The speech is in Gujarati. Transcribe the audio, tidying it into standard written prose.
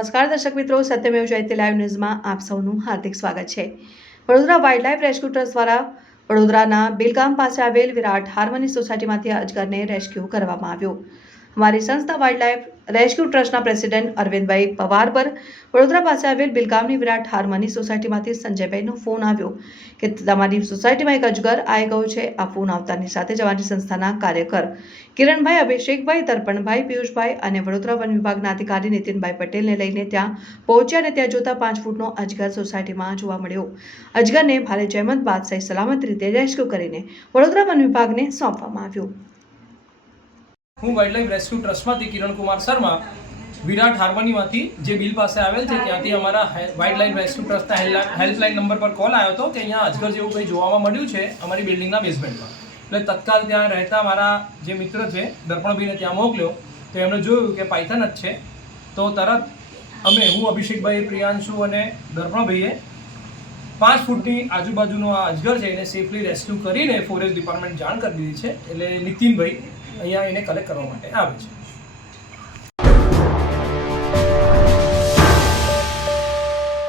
નમસ્કાર દર્શક મિત્રો, સત્યમેવ જયતે લાઈવ ન્યૂઝમાં આપ સૌનું હાર્દિક સ્વાગત છે। Vadodara wild life rescue trust દ્વારા વડોદરાના બિલગામ પાસે આવેલ વિરાટ હાર્મની સોસાયટીમાંથી અજગરને રેસ્ક્યુ કરવામાં આવ્યો। અમારી સંસ્થા વાઇલ્ડ લાઇફ રેસ્ક્યુ ટ્રસ્ટના પ્રેસિડેન્ટ અરવિંદભાઈ પવાર પર વડોદરા પાસે આવેલ બિલગામની વિરાટ હાર્મની સોસાયટીમાંથી સંજયભાઈનો ફોન આવ્યો કે તમારી સોસાયટીમાં એક અજગર આવી ગયો છે। આ ફોન આવતાની સાથે જ અમારી સંસ્થાના કાર્યકર કિરણભાઈ, અભિષેકભાઈ, દર્પણભાઈ, પિયુષભાઈ અને વડોદરા વન વિભાગના અધિકારી નીતિનભાઈ પટેલને લઈને ત્યાં પહોંચ્યા અને ત્યાં જોતા 5 ફૂટનો અજગર સોસાયટીમાં જોવા મળ્યો। અજગરને ભારે જહેમત બાદ સહી સલામત રીતે રેસ્ક્યુ કરીને વડોદરા વન વિભાગને સોંપવામાં આવ્યો। હું વાઇલ્ડ લાઇફ રેસ્ક્યુ ટ્રસ્ટમાંથી કિરણ કુમાર શર્મા વિરાટ હાર્મનીમાંથી જે બિલ પાસે આવેલ છે ત્યાંથી અમારા વાઇલ્ડ લાઇફ રેસ્ક્યુ ટ્રસ્ટના હેલ્પલાઇન નંબર પર કોલ આવ્યો હતો કે અહીંયા અજગર જેવું કંઈ જોવામાં મળ્યું છે અમારી બિલ્ડિંગના બેઝમેન્ટમાં। એટલે તત્કાલ ત્યાં રહેતા મારા જે મિત્ર છે દર્પણભાઈને ત્યાં મોકલ્યો તો એમણે જોયું કે પાયથન જ છે। તો તરત હું અભિષેકભાઈ, પ્રિયાંશુ અને દર્પણભાઈએ 5 ફૂટની આજુબાજુનો આ અજગર છે એને સેફલી રેસ્ક્યુ કરીને ફોરેસ્ટ ડિપાર્ટમેન્ટ જાણ કરી દીધી છે। એટલે નીતિનભાઈ અહીંયા એને કલેક્ટ કરવા માટે આવે છે।